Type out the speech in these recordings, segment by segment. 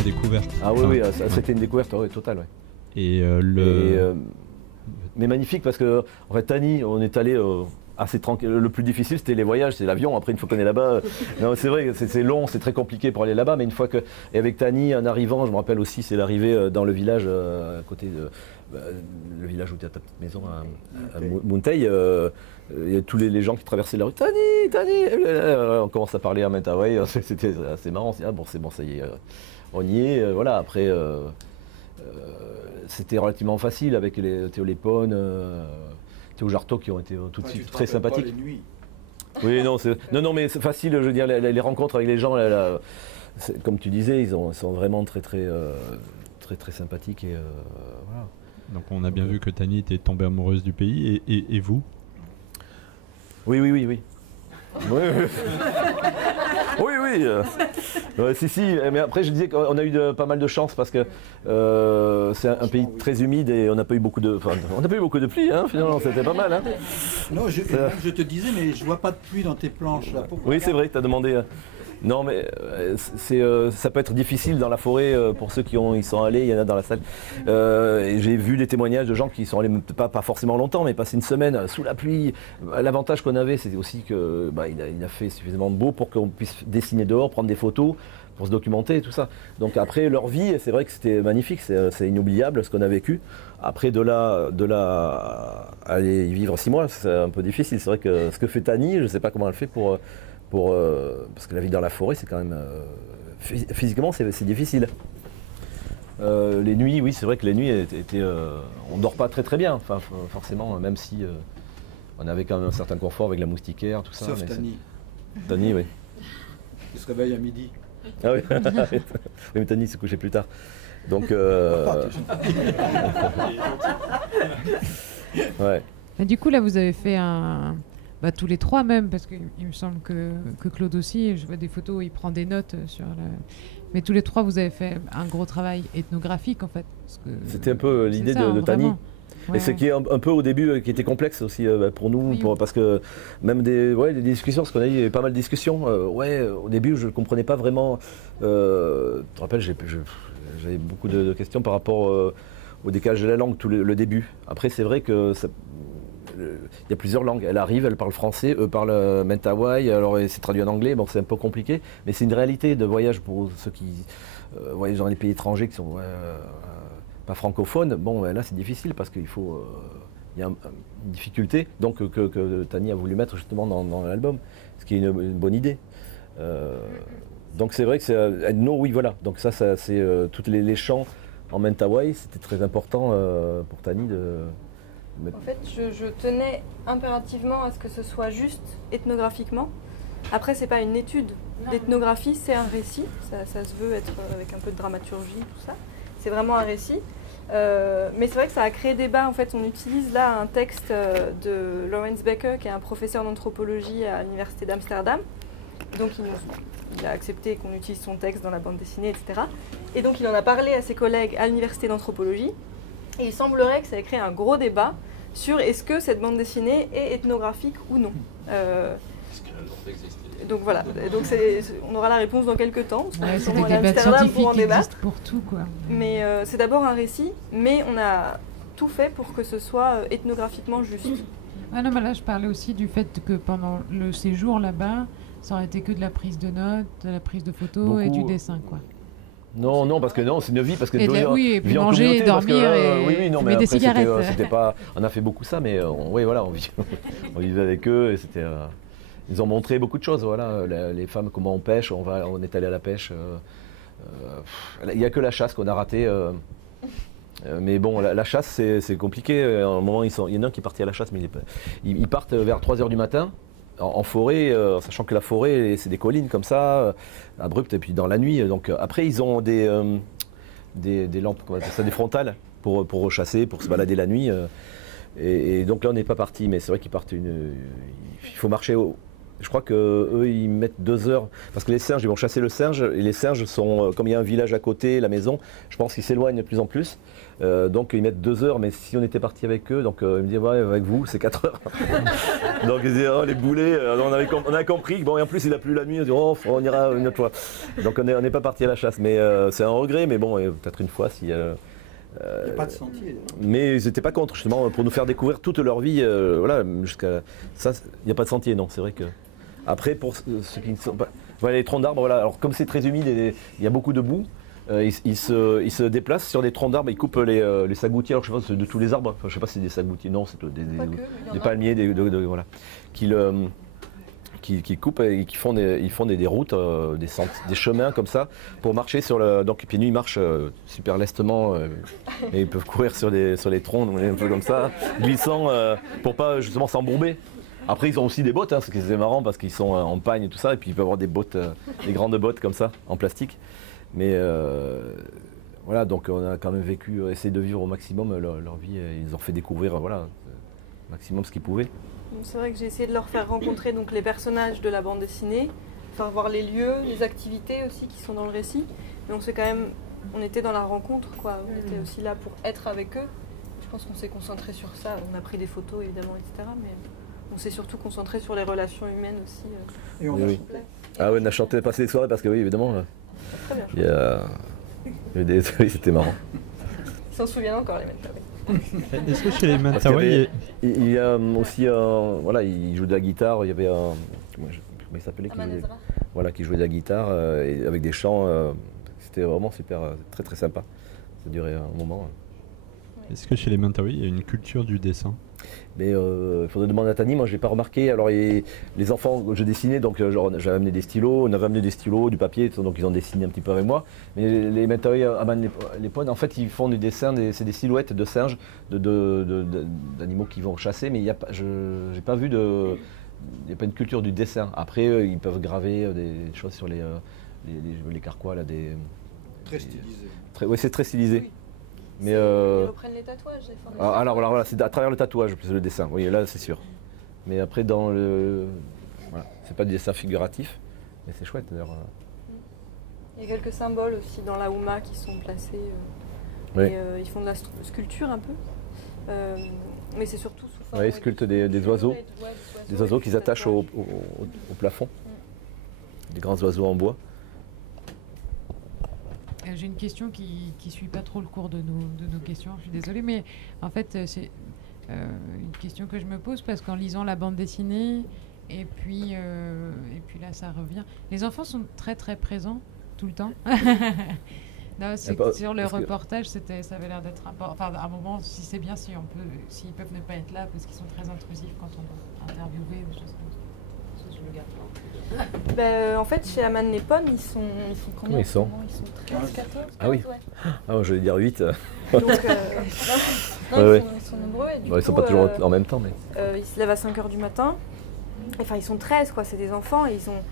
la découverte. Ah oui, Enfin, oui, c'était une découverte totale. Ouais. Et Mais magnifique parce que, en fait, Tani, on est allé assez tranquille. Le plus difficile, c'était les voyages, c'est l'avion. Après, une fois qu'on est là-bas, non, c'est vrai, c'est long, c'est très compliqué pour aller là-bas. Mais une fois que. Et avec Tani, en arrivant, je me rappelle aussi, c'est l'arrivée dans le village à côté de. Le village où tu as ta petite maison à Muntei. Il y a tous les gens qui traversaient la rue. Tani, Tani. On commence à parler à Mentawai. C'était assez marrant. Ah bon, c'est bon, ça y est. On y est. Voilà, après. C'était relativement facile avec les Théo Lépone, Théo Jarteau qui ont été tout de suite très sympathiques. Pas les nuits. Oui, non, mais c'est facile, je veux dire, les rencontres avec les gens, comme tu disais, ils sont vraiment très sympathiques. Et, voilà. donc on a bien vu que Tani était tombée amoureuse du pays, et vous? Oui. Oui, oui. Si, mais après je disais qu'on a eu pas mal de chance parce que c'est un pays très humide et on n'a pas eu beaucoup de pluie, hein, finalement, c'était pas mal. Hein. Non, je te disais, mais je vois pas de pluie dans tes planches là. Pourquoi? Oui, c'est vrai, tu as demandé. Non, mais ça peut être difficile dans la forêt pour ceux y sont allés, il y en a dans la salle. Et j'ai vu des témoignages de gens qui sont allés, pas forcément longtemps, mais passer une semaine sous la pluie. L'avantage qu'on avait, c'était aussi que il a fait suffisamment beau pour qu'on puisse dessiner dehors, prendre des photos, pour se documenter et tout ça. Donc après, leur vie, c'est vrai que c'était magnifique, c'est inoubliable ce qu'on a vécu. Après, de là à aller y vivre 6 mois, c'est un peu difficile. C'est vrai que ce que fait Tani, je ne sais pas comment elle fait parce que la vie dans la forêt, c'est quand même physiquement, c'est difficile. Les nuits, oui, c'est vrai que les nuits on dort pas très bien. Enfin, forcément, même si on avait quand même un certain confort avec la moustiquaire, tout ça. Sauf Tani. Tani, oui. Il se réveille à midi. Ah oui. Oui, mais Tani se couchait plus tard. Donc. Ouais. Et du coup, là, vous avez fait tous les trois même, parce qu'il me semble que Claude aussi, je vois des photos, il prend des notes sur Mais tous les trois, vous avez fait un gros travail ethnographique, en fait. C'était un peu l'idée de Tani. Ouais. Et ce qui est un peu au début, qui était complexe aussi pour nous, oui. Parce que même des discussions, parce qu'on a eu pas mal de discussions, au début je ne comprenais pas vraiment. Tu te rappelles, j'avais beaucoup de questions par rapport au décalage de la langue, le début. Après, c'est vrai que il y a plusieurs langues. Elle arrive, elle parle français, eux parlent Mentawai, alors c'est traduit en anglais, bon, c'est un peu compliqué, mais c'est une réalité de voyage pour ceux qui voyagent dans les pays étrangers qui sont pas francophones. Bon, là c'est difficile parce qu'il faut. Il y a une difficulté donc que Tani a voulu mettre justement dans l'album, ce qui est une bonne idée. Donc c'est vrai que c'est. Non, oui, voilà. Donc ça c'est tous les chants en Mentawai, c'était très important pour Tani de. En fait, je tenais impérativement à ce que ce soit juste ethnographiquement. Après, c'est pas une étude d'ethnographie, c'est un récit. Ça se veut être avec un peu de dramaturgie, tout ça. C'est vraiment un récit. Mais c'est vrai que ça a créé débat. En fait, on utilise là un texte de Lawrence Becker, qui est un professeur d'anthropologie à l'université d'Amsterdam. Donc, il a accepté qu'on utilise son texte dans la bande dessinée, etc. Et donc, il en a parlé à ses collègues à l'université d'anthropologie. Et il semblerait que ça ait créé un gros débat sur est-ce que cette bande dessinée est ethnographique ou non. Donc voilà, donc on aura la réponse dans quelques temps. Ouais, c'est des débats scientifiques qui existent pour tout, quoi. Mais c'est d'abord un récit, mais on a tout fait pour que ce soit ethnographiquement juste. Ah non, mais là je parlais aussi du fait que pendant le séjour là-bas, ça aurait été que de la prise de notes, de la prise de photos et du dessin, quoi. Non, parce que non, c'est une vie, parce que oui, et puis manger, dormir et fumer des cigarettes. C'était pas, on a fait beaucoup ça, mais on vivait avec eux et c'était. Ils ont montré beaucoup de choses, voilà, les femmes, comment on pêche, on est allé à la pêche. Il n'y a que la chasse qu'on a raté. Mais bon, la chasse, c'est compliqué. À un moment, il y en a un qui est parti à la chasse, mais ils partent vers 3 h du matin. En forêt, sachant que la forêt, c'est des collines comme ça, abruptes, et puis dans la nuit. Donc après, ils ont des lampes, comment on appelle ça, des frontales pour chasser, pour se balader la nuit. Et donc là, on n'est pas parti, mais c'est vrai qu'ils partent il faut marcher Je crois qu'eux, ils mettent 2 heures. Parce que les singes, ils vont chasser le singe. Et les singes sont, comme il y a un village à côté, la maison, je pense qu'ils s'éloignent de plus en plus. Donc ils mettent 2 heures. Mais si on était parti avec eux, donc ils me disaient, ouais, avec vous, c'est 4 heures. Donc ils disaient, oh, les boulets. On a compris. Bon, et en plus, il a plu la nuit. On dit, oh, on ira une autre fois. Donc on n'est pas parti à la chasse. Mais c'est un regret. Mais bon, peut-être une fois si. Il n'y a pas de sentier. Mais ils n'étaient pas contre, justement, pour nous faire découvrir toute leur vie. Voilà, jusqu'à ça, il n'y a pas de sentier, non. C'est vrai que. Après, pour ceux qui ne sont pas. Voilà, les troncs d'arbres, voilà. Alors, comme c'est très humide et il y a beaucoup de boue, ils se déplacent sur des troncs d'arbres, ils coupent les sagoutiers. Alors, je sais pas, de tous les arbres. Enfin, je sais pas si c'est des sagoutiers, non, c'est des palmiers, voilà. Qui coupent et qui font des routes, des chemins comme ça pour marcher sur le. Donc, pieds nus, ils marchent super lestement et ils peuvent courir sur les troncs, un peu comme ça, glissant pour pas justement s'embourber. Après, ils ont aussi des bottes, c'est marrant parce qu'ils sont en pagne et tout ça, et puis ils peuvent avoir des bottes, des grandes bottes comme ça, en plastique. Mais voilà, donc on a quand même essayé de vivre au maximum leur vie, et ils ont fait découvrir, voilà, au maximum ce qu'ils pouvaient. C'est vrai que j'ai essayé de leur faire rencontrer donc, les personnages de la bande dessinée, faire voir les lieux, les activités aussi qui sont dans le récit. Mais on était dans la rencontre, quoi. On était aussi là pour être avec eux. Je pense qu'on s'est concentré sur ça. On a pris des photos évidemment, etc. Mais on s'est surtout concentré sur les relations humaines aussi. Et on a oui. Ah oui, on a chanté, passé les soirées parce que oui, évidemment. Très bien. Il y a des... Oui, c'était marrant. Ils s'en souviennent encore les Mentawai. Est-ce que chez les Mentawai, il y a aussi voilà, il joue de la guitare. Il y avait un comment il s'appelait qui jouait de la guitare et avec des chants. C'était vraiment super, très très sympa. Ça durait un moment. Est-ce que chez les Mentawai, il y a une culture du dessin? Mais il faudrait demander à Tani, moi je n'ai pas remarqué. Alors les enfants, je dessinais, donc j'avais amené des stylos, on avait amené des stylos, du papier, donc ils ont dessiné un petit peu avec moi. Mais les Mentawai à Manlepone, en fait ils font du dessin, c'est des silhouettes de singes, d'animaux qui vont chasser, mais j'ai pas vu il n'y a pas une culture du dessin. Après ils peuvent graver des choses sur les carquois, là, très stylisé. Oui, c'est très stylisé. Oui. Mais ils reprennent les tatouages. alors voilà, c'est à travers le tatouage, plus le dessin. Oui, là c'est sûr. Mais après dans voilà, c'est pas du dessin figuratif, mais c'est chouette d'ailleurs. Il y a quelques symboles aussi dans la Houma qui sont placés. Oui. Et, ils font de la sculpture un peu. Mais c'est surtout sous forme. Oui, ils sculptent des oiseaux, des oiseaux qu'ils attachent au plafond. Des grands oiseaux en bois. J'ai une question qui ne suit pas trop le cours de nos questions, je suis désolée, mais en fait, c'est une question que je me pose parce qu'en lisant la bande dessinée, et puis là, ça revient. Les enfants sont très très présents tout le temps. Non, sur le reportage, ça avait l'air d'être important. Enfin, à un moment, si c'est bien, s'ils peuvent ne pas être là parce qu'ils sont très intrusifs quand on doit interviewer ou des choses comme ça. Je le garde. En fait, chez Aman Nepon, ils sont combien? Ils sont 13, 14. Ah oui. Ouais. Ah, je vais dire 8. Donc, ouais. Ils sont nombreux. Et du Ils coup, sont pas toujours en même temps, mais. Ils se lèvent à 5h du matin. Enfin, ils sont 13, quoi. C'est des enfants et ils ont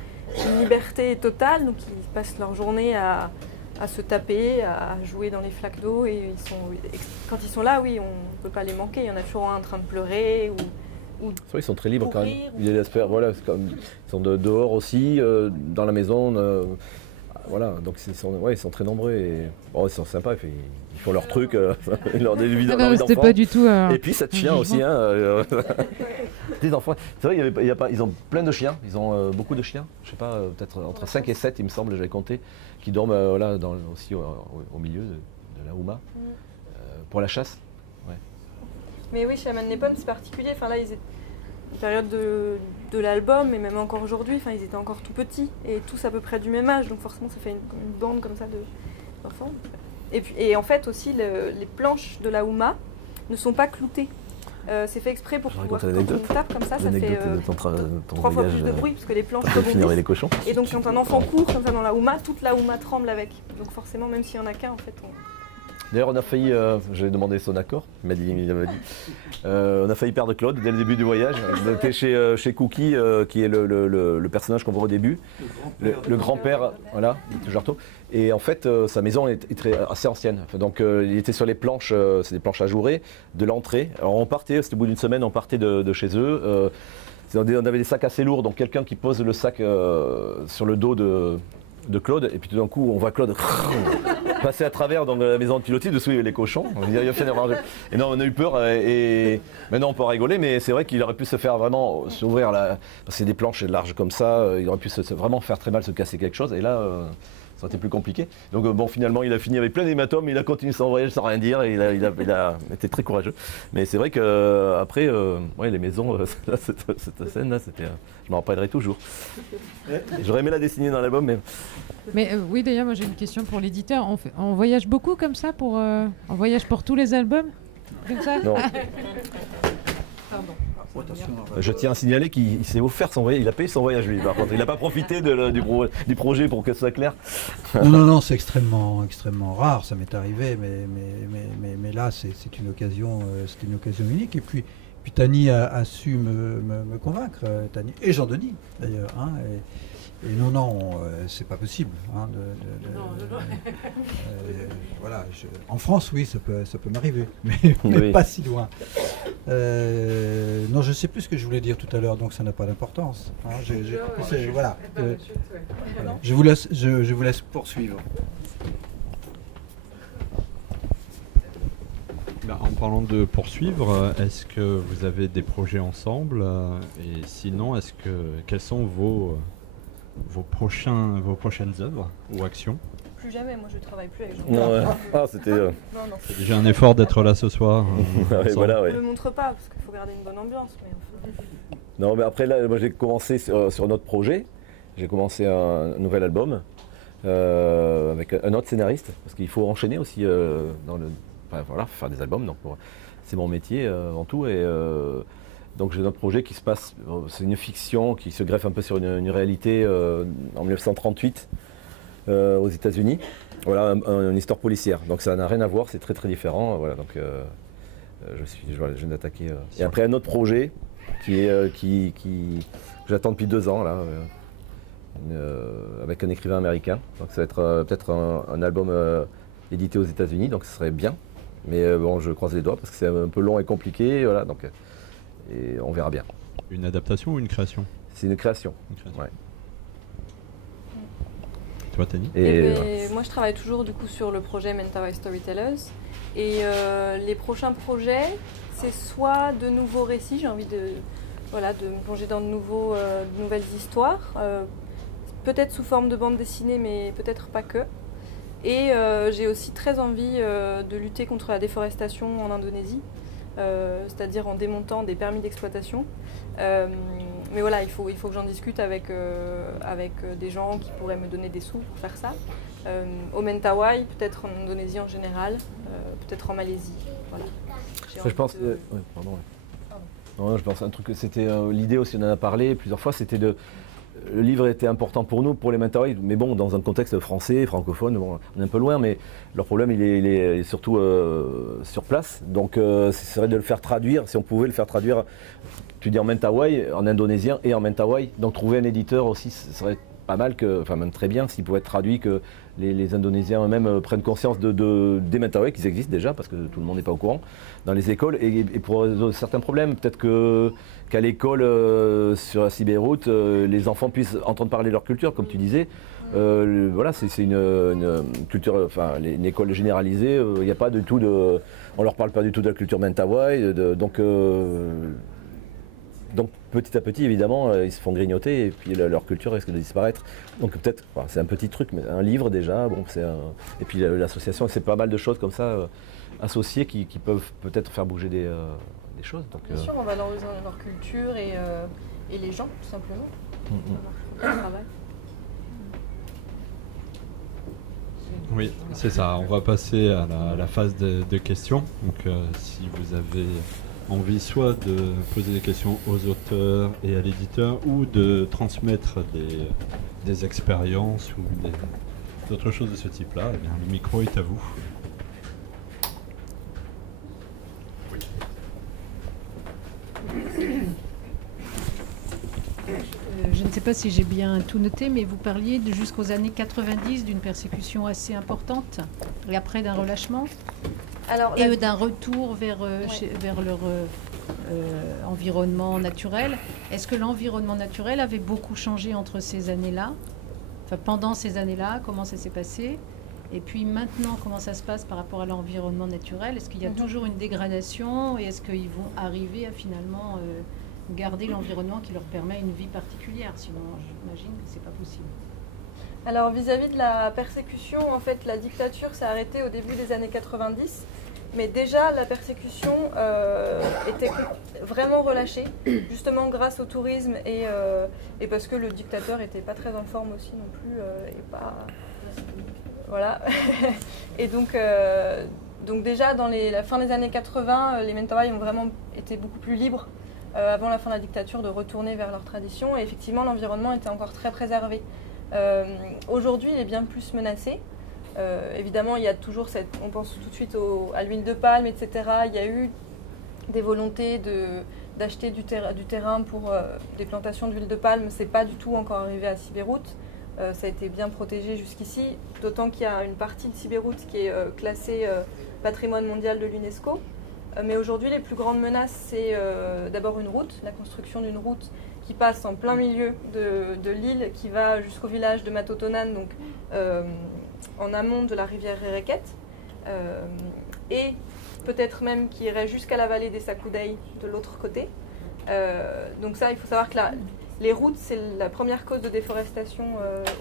une liberté totale. Donc, ils passent leur journée à se taper, à jouer dans les flaques d'eau. Et quand ils sont là, oui, on ne peut pas les manquer. Il y en a toujours un en train de pleurer ou ils sont très libres quand même. Ils sont dehors aussi, dans la maison. Voilà, donc ils sont très nombreux et ils sont sympas. Ils font leurs trucs, leur d'enfants. C'était pas du tout. Et puis 7 chiens aussi. Des enfants. C'est vrai, ils ont plein de chiens. Ils ont beaucoup de chiens. Je sais pas, peut-être entre 5 et 7, il me semble, j'avais compté, qui dorment aussi au milieu de la Houma pour la chasse. Mais oui, chez Aman Nepon, c'est particulier. Enfin, là, ils étaient une période de l'album, et même encore aujourd'hui, enfin, ils étaient encore tout petits et tous à peu près du même âge. Donc forcément, ça fait une bande comme ça d'enfants. Et en fait aussi, les planches de la Houma ne sont pas cloutées. C'est fait exprès pour pouvoir, quand on tape comme ça fait 3 fois plus de bruit parce que les planches rebondissent. Et donc quand un enfant court comme ça dans la Houma, toute la Houma tremble avec. Donc forcément, même s'il n'y en a qu'un, en fait, D'ailleurs, on a failli, j'ai demandé son accord, il m'avait dit. On a failli perdre Claude dès le début du voyage. On était chez Cookie, qui est le personnage qu'on voit au début, le grand-père, voilà, de Jarteau. Et en fait, sa maison est assez ancienne. Donc, il était sur les planches, c'est des planches ajourées, de l'entrée. Alors, on partait, c'était au bout d'une semaine, on partait de chez eux. On avait des sacs assez lourds, donc quelqu'un qui pose le sac sur le dos de Claude, et puis tout d'un coup, on voit Claude passer à travers dans la maison de pilotis, dessous il y avait les cochons. Et non, on a eu peur, et maintenant on peut rigoler, mais c'est vrai qu'il aurait pu se faire vraiment s'ouvrir, parce que c'est des planches larges comme ça, il aurait pu vraiment faire très mal, se casser quelque chose, et là, ça aurait été plus compliqué. Donc bon, finalement, il a fini avec plein d'hématomes, mais il a continué son voyage sans rien dire, et il a été très courageux. Mais c'est vrai qu'après, les maisons, cette scène-là, c'était, je m'en rappellerai toujours. J'aurais aimé la dessiner dans l'album, mais... Oui, d'ailleurs, moi j'ai une question pour l'éditeur. On voyage beaucoup comme ça on voyage pour tous les albums comme ça? Non. Pardon. Je tiens à signaler qu'il s'est offert son voyage, il a payé son voyage lui par contre, il n'a pas profité du projet pour que ce soit clair. Non, c'est extrêmement rare, ça m'est arrivé, mais là c'est une occasion unique. Et puis Tani a su me convaincre, Tani, et Jean-Denis d'ailleurs. Hein, et non, c'est pas possible. Hein, voilà, en France, oui, ça peut m'arriver, mais oui. Pas si loin. Non, je sais plus ce que je voulais dire tout à l'heure, donc ça n'a pas d'importance. Hein, voilà. Je vous laisse poursuivre. En parlant de poursuivre, est-ce que vous avez des projets ensemble et sinon, quels sont vos prochaines œuvres ou actions? Plus jamais, moi je travaille plus avec Jean. Non, c'était... Non. C'est déjà un effort d'être là ce soir. Voilà, Je ne le montre pas parce qu'il faut garder une bonne ambiance. Non, mais après là, moi j'ai commencé sur notre projet. J'ai commencé un nouvel album avec un autre scénariste parce qu'il faut enchaîner aussi faire des albums. Donc c'est mon métier avant tout et donc j'ai notre projet qui se passe, c'est une fiction qui se greffe un peu sur une réalité en 1938 aux États-Unis. Voilà, une histoire policière. Donc ça n'a rien à voir, c'est très très différent. Voilà, donc je viens d'attaquer. Et après un autre projet que j'attends depuis 2 ans là, avec un écrivain américain. Donc ça va être peut-être un album édité aux États-Unis, donc ce serait bien. Mais bon, je croise les doigts parce que c'est un peu long et compliqué. Voilà, donc. Et on verra bien. Une adaptation ou une création? C'est une création. Ouais. Toi, Tani? Moi, je travaille toujours du coup sur le projet Mentawai Storytellers. Et les prochains projets, c'est soit de nouveaux récits, j'ai envie de me plonger dans de nouvelles histoires, peut-être sous forme de bande dessinée, mais peut-être pas que. Et j'ai aussi très envie de lutter contre la déforestation en Indonésie. C'est-à-dire en démontant des permis d'exploitation. Mais voilà, il faut que j'en discute avec des gens qui pourraient me donner des sous pour faire ça. Au Mentawai, peut-être en Indonésie en général, peut-être en Malaisie. Voilà. Je pense... Non, je pense un truc, c'était l'idée aussi, on en a parlé plusieurs fois, c'était de... Le livre était important pour nous, pour les Mentawai, mais bon, dans un contexte français, francophone, bon, on est un peu loin, mais leur problème, il est surtout sur place. Donc, ce serait de le faire traduire, si on pouvait le faire traduire, tu dis en Mentawai, en indonésien et en Mentawai. Donc, trouver un éditeur aussi, ce serait pas mal, même très bien, s'il pouvait être traduit, que les Indonésiens eux-mêmes prennent conscience des Mentawai, qu'ils existent déjà, parce que tout le monde n'est pas au courant, dans les écoles, et pour résoudre certains problèmes, peut-être qu'à l'école, sur la Sibéroute, les enfants puissent entendre parler de leur culture, comme tu disais. Voilà, c'est une culture, une école généralisée, il n'y a pas du tout on leur parle pas du tout de la culture Mentawai, donc petit à petit, évidemment, ils se font grignoter et puis leur culture risque de disparaître. Donc peut-être, c'est un petit truc, mais un livre déjà, bon, et puis l'association, c'est pas mal de choses comme ça associées qui peuvent peut-être faire bouger des choses. Donc, bien sûr, on valorise leur culture et les gens, tout simplement. Leur travail. Oui, c'est ça. On va passer à la phase de questions. Donc si vous avez envie soit de poser des questions aux auteurs et à l'éditeur ou de transmettre des expériences ou d'autres choses de ce type-là, eh bien, le micro est à vous. Oui. Je ne sais pas si j'ai bien tout noté, mais vous parliez jusqu'aux années 90 d'une persécution assez importante et après d'un relâchement. et d'un retour vers leur environnement naturel. Est-ce que l'environnement naturel avait beaucoup changé entre ces années-là? Enfin, pendant ces années-là, comment ça s'est passé? Et puis maintenant, comment ça se passe par rapport à l'environnement naturel? Est-ce qu'il y a toujours une dégradation? Et est-ce qu'ils vont arriver à finalement garder l'environnement qui leur permet une vie particulière? Sinon, j'imagine que c'est pas possible. Alors vis-à-vis de la persécution, en fait, la dictature s'est arrêtée au début des années 90, mais déjà la persécution était vraiment relâchée, justement grâce au tourisme et parce que le dictateur n'était pas très en forme aussi non plus, et pas... Voilà. Et donc déjà dans la fin des années 80, les Mentawai ont vraiment été beaucoup plus libres avant la fin de la dictature de retourner vers leurs traditions, et effectivement l'environnement était encore très préservé. Aujourd'hui, il est bien plus menacé. Évidemment, il y a toujours on pense tout de suite à l'huile de palme, etc. Il y a eu des volontés d'acheter du terrain pour des plantations d'huile de palme. C'est pas du tout encore arrivé à Sibéroute. Ça a été bien protégé jusqu'ici, d'autant qu'il y a une partie de Sibéroute qui est classée patrimoine mondial de l'UNESCO. Mais aujourd'hui, les plus grandes menaces, c'est d'abord une route, la construction d'une route qui passe en plein milieu de l'île, qui va jusqu'au village de Matotonan, donc en amont de la rivière Rereket, et peut-être même qui irait jusqu'à la vallée des Sakudai de l'autre côté. Donc ça, il faut savoir que les routes, c'est la première cause de déforestation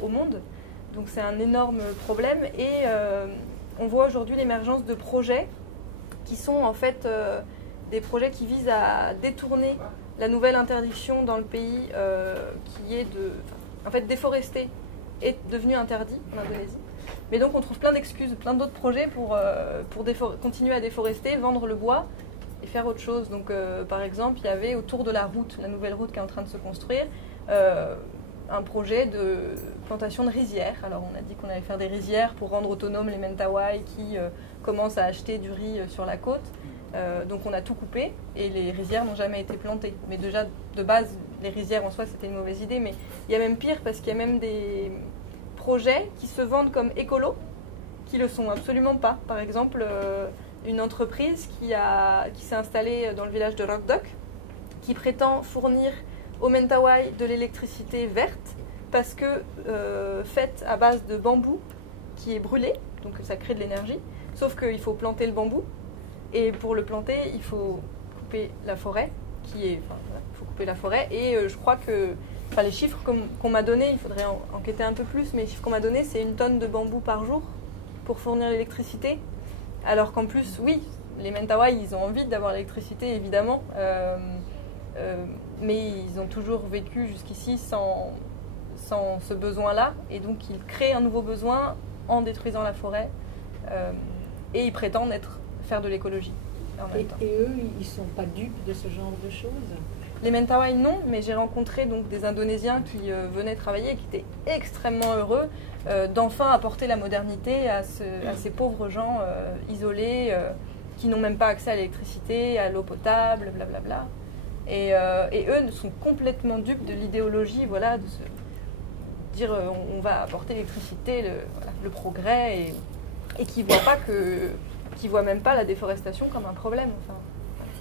au monde, donc c'est un énorme problème, et on voit aujourd'hui l'émergence de projets qui sont en fait des projets qui visent à détourner la nouvelle interdiction dans le pays qui est en fait, déforester est devenu interdit en Indonésie. Mais donc on trouve plein d'excuses, plein d'autres projets pour continuer à déforester, vendre le bois et faire autre chose. Donc par exemple, il y avait autour de la route, la nouvelle route qui est en train de se construire, un projet de plantation de rizières. Alors on a dit qu'on allait faire des rizières pour rendre autonomes les Mentawai qui commencent à acheter du riz sur la côte. Donc on a tout coupé et les rizières n'ont jamais été plantées. Mais déjà de base, les rizières en soi c'était une mauvaise idée, mais il y a même pire parce qu'il y a même des projets qui se vendent comme écolos, qui le sont absolument pas. Par exemple, une entreprise qui s'est installée dans le village de Rokdok, qui prétend fournir aux Mentawai de l'électricité verte parce que faite à base de bambou qui est brûlé, donc ça crée de l'énergie, sauf qu'il faut planter le bambou. Et pour le planter, il faut couper la forêt, il faut couper la forêt. Et je crois que, les chiffres qu'on m'a donnés, il faudrait enquêter un peu plus, mais les chiffres qu'on m'a donnés, c'est 1 tonne de bambou par jour pour fournir l'électricité. Alors qu'en plus, oui, les Mentawai, ils ont envie d'avoir l'électricité, évidemment, mais ils ont toujours vécu jusqu'ici sans ce besoin-là. Et donc, ils créent un nouveau besoin en détruisant la forêt. Et ils prétendent faire de l'écologie. Et eux, ils ne sont pas dupes de ce genre de choses? Les Mentawai, non, mais j'ai rencontré donc des Indonésiens qui venaient travailler et qui étaient extrêmement heureux d'enfin apporter la modernité à ces pauvres gens isolés qui n'ont même pas accès à l'électricité, à l'eau potable, blablabla. Et eux sont complètement dupes de l'idéologie, voilà, de se dire on va apporter l'électricité, le progrès, et qui ne voient pas qui voient même pas la déforestation comme un problème. Enfin, voilà.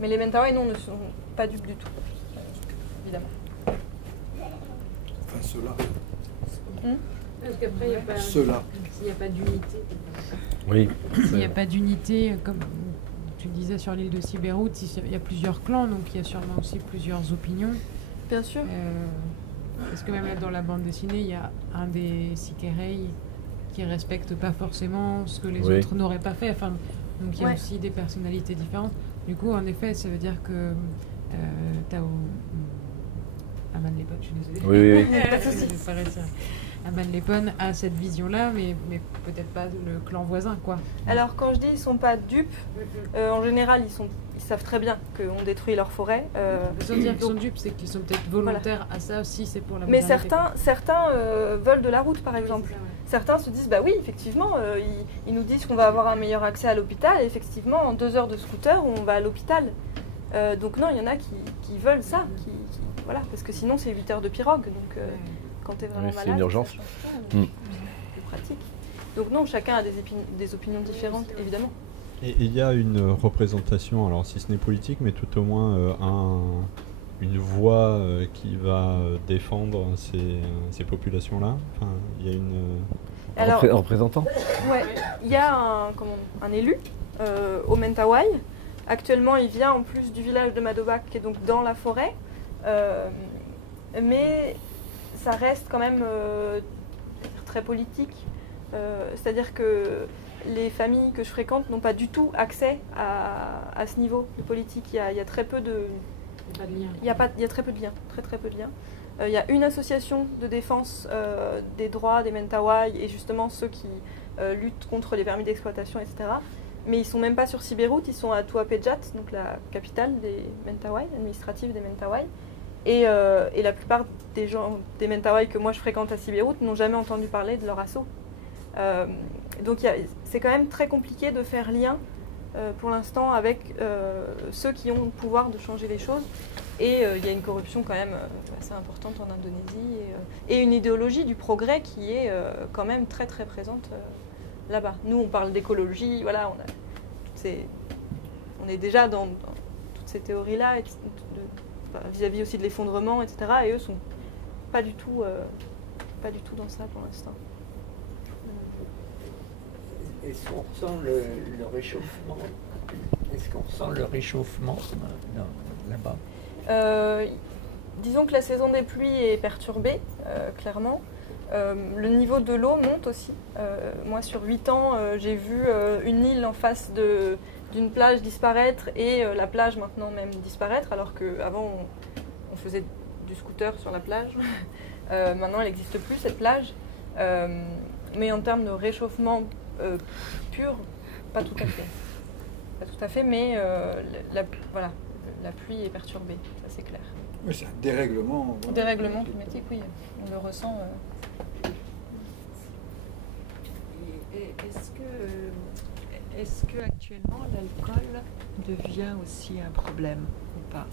Mais les Mentawai, non, ne sont pas dupes du tout, évidemment. Enfin, ceux-là. Parce qu'après, il n'y a pas, Ceux-là. s'il n'y a pas d'unité. Oui. S'il n'y a pas d'unité, comme tu le disais sur l'île de Sibéroute, il y a plusieurs clans, donc il y a sûrement aussi plusieurs opinions. Bien sûr. Parce que même là, dans la bande dessinée, il y a un des Sikerei qui ne respectent pas forcément ce que les autres n'auraient pas fait. Enfin, donc il y a aussi des personnalités différentes. Du coup, en effet, ça veut dire que Tao... Aman Lepon, je suis désolée. Oui. Je vais pas réussir. Aman Lepon a cette vision-là, mais peut-être pas le clan voisin, quoi. Alors, quand je dis ils ne sont pas dupes, en général, ils savent très bien qu'on détruit leur forêt. Sans dire qu'ils sont dupes, c'est qu'ils sont peut-être volontaires à ça aussi, c'est pour la Mais modernité. certains veulent de la route, par exemple. Certains se disent, bah oui, effectivement, ils nous disent qu'on va avoir un meilleur accès à l'hôpital, et effectivement, en 2 heures de scooter, on va à l'hôpital. Donc non, il y en a qui veulent ça, voilà, parce que sinon c'est 8 heures de pirogue, donc quand tu es vraiment malade, c'est une urgence. c'est plus pratique. Donc non, chacun a des opinions différentes, évidemment. Et il y a une représentation, alors si ce n'est politique, mais tout au moins une voix qui va défendre ces populations-là. Enfin, il y a une... Alors, représentant. Ouais, il y a un élu au Mentawai. Actuellement, il vient en plus du village de Madoba, qui est donc dans la forêt. Mais ça reste quand même très politique. C'est-à-dire que les familles que je fréquente n'ont pas du tout accès à ce niveau de politique. Il y a très peu de... Il y a très peu de liens, très peu de liens. Il y a une association de défense des droits des Mentawai et justement ceux qui luttent contre les permis d'exploitation, etc. Mais ils ne sont même pas sur Sibérut, ils sont à Tuapejat, donc la capitale des Mentawai, administrative des Mentawai. Et la plupart des gens, des Mentawai que moi je fréquente à Sibérut, n'ont jamais entendu parler de leur assaut. Donc c'est quand même très compliqué de faire lien pour l'instant avec ceux qui ont le pouvoir de changer les choses. Et il y a une corruption quand même assez importante en Indonésie et une idéologie du progrès qui est quand même très très présente là-bas. Nous on parle d'écologie, voilà, on est déjà dans toutes ces théories-là vis-à-vis aussi de l'effondrement, etc. Et eux sont pas du tout dans ça pour l'instant. Est-ce qu'on ressent le réchauffement? Est-ce qu'on ressent le réchauffement là-bas? Disons que la saison des pluies est perturbée, clairement. Le niveau de l'eau monte aussi. Moi, sur 8 ans, j'ai vu une île en face d'une plage disparaître et la plage maintenant même disparaître, alors qu'avant, on faisait du scooter sur la plage. Maintenant, elle n'existe plus, cette plage. Mais en termes de réchauffement pur, pas tout à fait. Pas tout à fait, mais voilà, la pluie est perturbée, ça c'est clair. Oui, c'est un dérèglement. Dérèglement climatique, oui, on le ressent. Est-ce que actuellement l'alcool devient aussi un problème ou pas?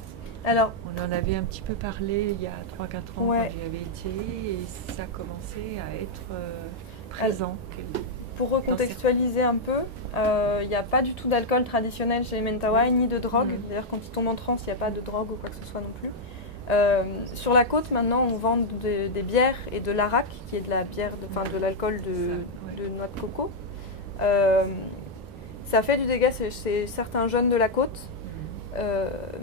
Alors, on en avait un petit peu parlé il y a 3-4 ans ouais. Quand j'y avais été et ça commençait à être présent. Pour recontextualiser un peu, il n'y a pas du tout d'alcool traditionnel chez les Mentawai, ni de drogue. D'ailleurs, quand ils tombent en transe, il n'y a pas de drogue ou quoi que ce soit non plus. Sur la côte, maintenant, on vend des bières et de l'arak, qui est de la bière, de l'alcool de noix de coco. Ça fait du dégât chez certains jeunes de la côte,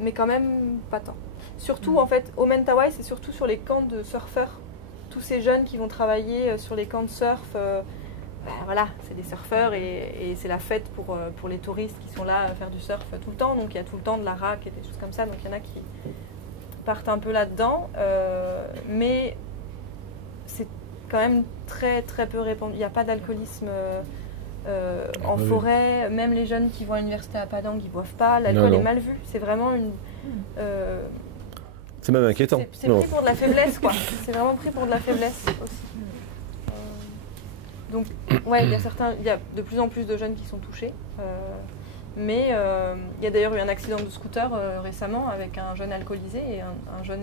mais quand même pas tant. Surtout, en fait, au Mentawai, c'est surtout sur les camps de surfeurs. Tous ces jeunes qui vont travailler sur les camps de surf, voilà, c'est des surfeurs et c'est la fête pour les touristes qui sont là à faire du surf tout le temps. Donc il y a tout le temps de l'arak et des choses comme ça. Donc il y en a qui partent un peu là-dedans. Mais c'est quand même très très peu répandu. Il n'y a pas d'alcoolisme en forêt. Même les jeunes qui vont à l'université à Padang, ils ne boivent pas. L'alcool est mal vu. C'est vraiment une... c'est même inquiétant. C'est pris pour de la faiblesse, quoi. C'est vraiment pris pour de la faiblesse aussi. Donc, ouais, il y a de plus en plus de jeunes qui sont touchés. Mais il y a d'ailleurs eu un accident de scooter récemment avec un jeune alcoolisé et un jeune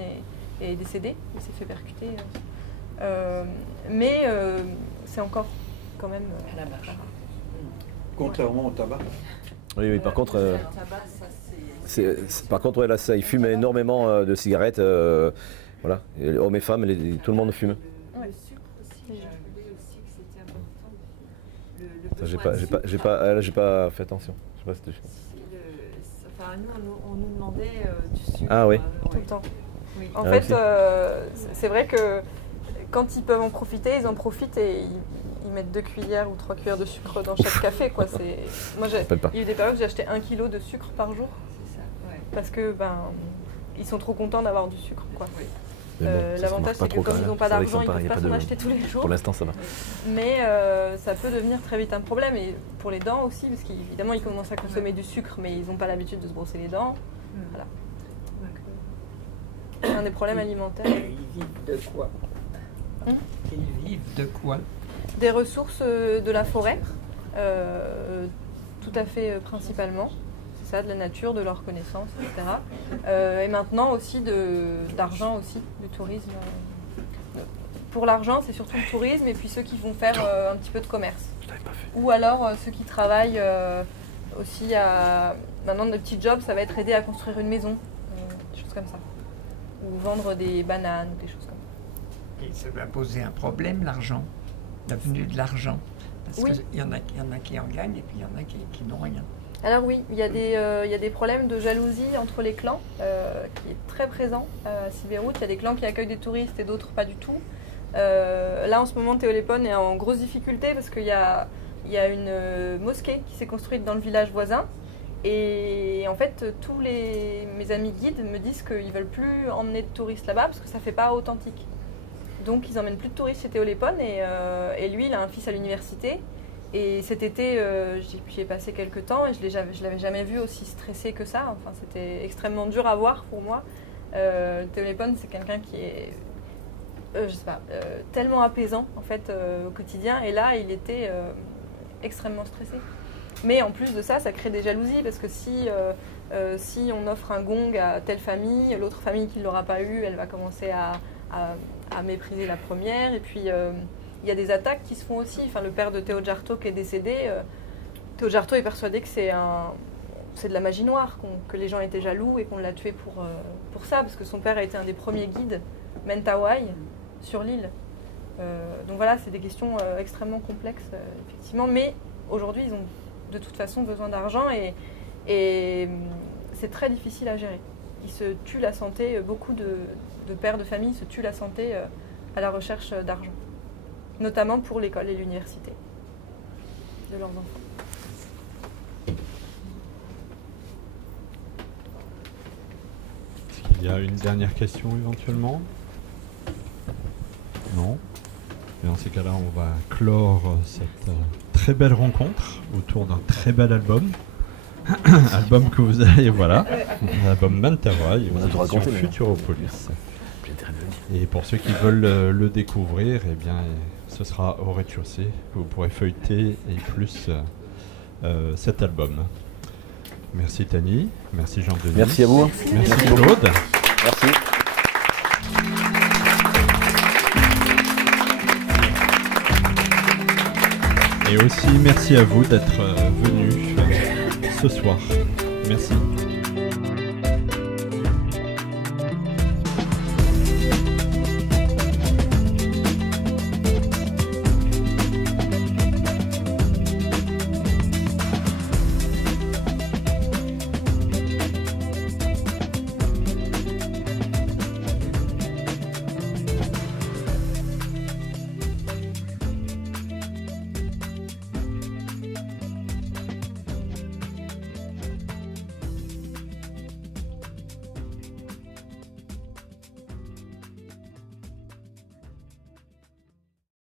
est décédé. Il s'est fait percuter. Mais c'est encore quand même à la marge. Contrairement au tabac. Oui, par contre... par contre, ouais, là, ça, ils fument énormément de cigarettes. Voilà, et hommes et femmes, tout le monde fume. Le sucre aussi, j'ai trouvé aussi que c'était important. J'ai pas fait attention. Je sais pas si enfin, on nous demandait du sucre. Ah oui. Tout le temps. Oui. En fait, c'est vrai que quand ils peuvent en profiter, ils en profitent et ils mettent 2 cuillères ou 3 cuillères de sucre dans chaque café, quoi. Moi, il y a eu des périodes où j'ai acheté 1 kilo de sucre par jour. C'est ça, ouais. Parce que ils sont trop contents d'avoir du sucre, quoi. Oui. L'avantage, c'est que comme ils n'ont pas d'argent, ils ne peuvent pas s'en acheter tous les jours. Pour l'instant, ça va. Mais ça peut devenir très vite un problème. Et pour les dents aussi, parce qu'évidemment, ils commencent à consommer du sucre, mais ils n'ont pas l'habitude de se brosser les dents. Voilà. C'est un des problèmes alimentaires. Ils vivent de quoi? Ils vivent de quoi? Des ressources de la forêt, tout à fait principalement. C'est ça, de la nature, de leur connaissance, etc. Et maintenant aussi d'argent aussi, du tourisme. pour l'argent, c'est surtout le tourisme et puis ceux qui vont faire un petit peu de commerce. Ou alors ceux qui travaillent aussi à... Maintenant, notre petit job, ça va être aider à construire une maison, des choses comme ça. Ou vendre des bananes, des choses comme ça. Et ça va poser un problème, l'argent, la venue de l'argent. Parce Oui. qu'il y en a qui en gagnent et puis il y en a qui n'ont rien. Alors oui, il y a des problèmes de jalousie entre les clans qui est très présent à Sibéroute. Il y a des clans qui accueillent des touristes et d'autres pas du tout. Là en ce moment, Théolépone est en grosse difficulté parce qu'il y a une mosquée qui s'est construite dans le village voisin. Et en fait, tous mes amis guides me disent qu'ils ne veulent plus emmener de touristes là-bas parce que ça ne fait pas authentique. Donc ils n'emmènent plus de touristes chez Théolépone et lui, il a un fils à l'université. Et cet été, j'y ai passé quelques temps et je ne l'avais jamais vu aussi stressé que ça. Enfin, c'était extrêmement dur à voir pour moi. Théolépone, c'est quelqu'un qui est tellement apaisant en fait, au quotidien. Et là, il était extrêmement stressé. Mais en plus de ça, ça crée des jalousies parce que si on offre un gong à telle famille, l'autre famille qui ne l'aura pas eu, elle va commencer à mépriser la première. Et puis... il y a des attaques qui se font aussi. Enfin, le père de Théo Jarto qui est décédé, Théo Jarto est persuadé que c'est de la magie noire, que les gens étaient jaloux et qu'on l'a tué pour ça, parce que son père a été un des premiers guides Mentawai sur l'île. Donc voilà, c'est des questions extrêmement complexes, effectivement. Mais aujourd'hui, ils ont de toute façon besoin d'argent et c'est très difficile à gérer. Ils se tuent la santé, beaucoup de pères de famille se tuent la santé à la recherche d'argent. Notamment pour l'école et l'université de leurs enfants. Est-ce qu'il y a une dernière question éventuellement? Non? Et dans ces cas-là, on va clore cette très belle rencontre autour d'un très bel album. Album que vous allez, voilà, l'album Mentawai, édition Futuropolis. Et pour ceux qui veulent le découvrir, eh bien, ce sera au rez-de-chaussée que vous pourrez feuilleter et plus cet album. Merci Tani, merci Jean-Denis. Merci à vous. Merci Claude. Merci. Et aussi merci à vous d'être venus ce soir. Merci.